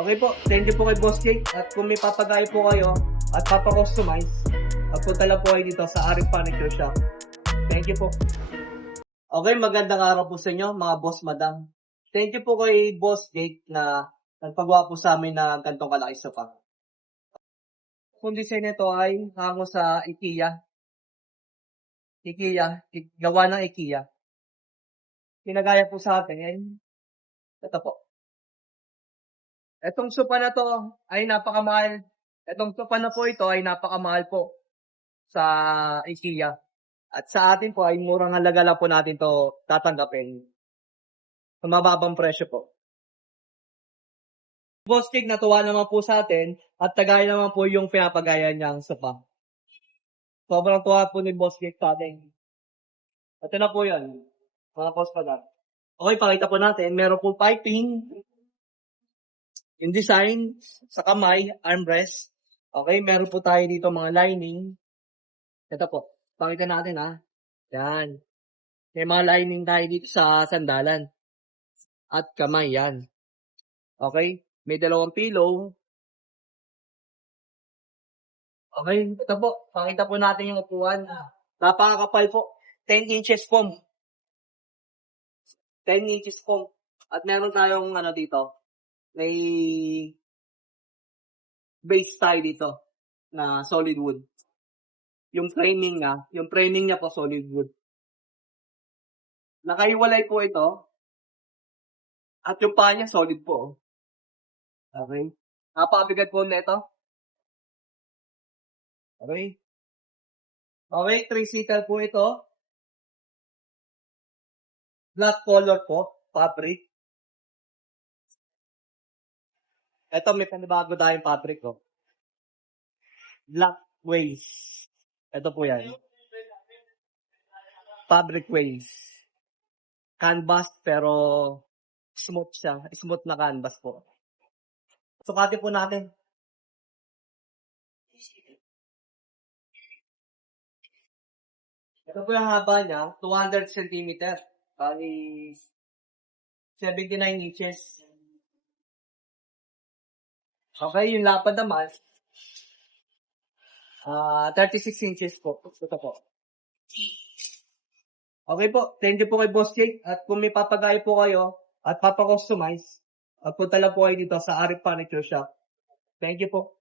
Okay po, thank you po kay Boss Jake. At kung may papagayo po kayo at papakustomize, magpunta lang po kayo dito sa Arif Furniture Shop. Thank you po. Okay, magandang araw po sa inyo mga boss madam. Thank you po kay Boss Jake na nagpagawa po sa amin ng gantong kalaki sofa. Kung design nito ay hango sa IKEA. Gawa ng IKEA. Pinagaya po sa atin, ito po. Itong sofa na to ay napakamahal. Itong sofa na po ito ay napakamahal po sa IKEA. At sa atin po ay murang halaga lang po natin to tatanggapin. Sa mababang presyo po. Boss Jake natuwa naman po sa atin at tagay naman po yung pinapagaya niyang sofa. Sobrang tuwa po ni Boss Jake sa atin. Ito na po yan. Mga boss pa na. Okay, pakita po natin. Meron po piping. Yung design sa kamay, armrest. Okay, meron po tayo dito mga lining. Ito po. Pakita natin ha. Yan. May mga lining tayo dito sa sandalan. At kamay yan. Okay. May dalawang pillow. Okay. Ito po. Pakita po natin yung upuan. Napakakapal po. 10 inches foam. 10 inches foam. At meron tayong dito. May base tayo dito na solid wood. Yung framing niya po solid wood. Nakahiwalay po ito. At yung paa niya solid po. Okay. Napakabigat po na ito. Okay. Okay, 3-seater po ito. Black color po, fabric. Ito may panibago tayong fabric ko. Black waist. Ito po yan. Fabric waist. Canvas pero smooth siya. Smooth na canvas po. Sukati po natin. Ito po yung haba niya. 200 cm. Bali 79 inches. Okay, yung lapad naman. 36 inches po. Ito po. Okay po. Thank you po kay Boss Jake. At kung may papagayo po kayo at papakustomize, punta lang po kayo dito sa Arif Furniture Shop. Thank you po.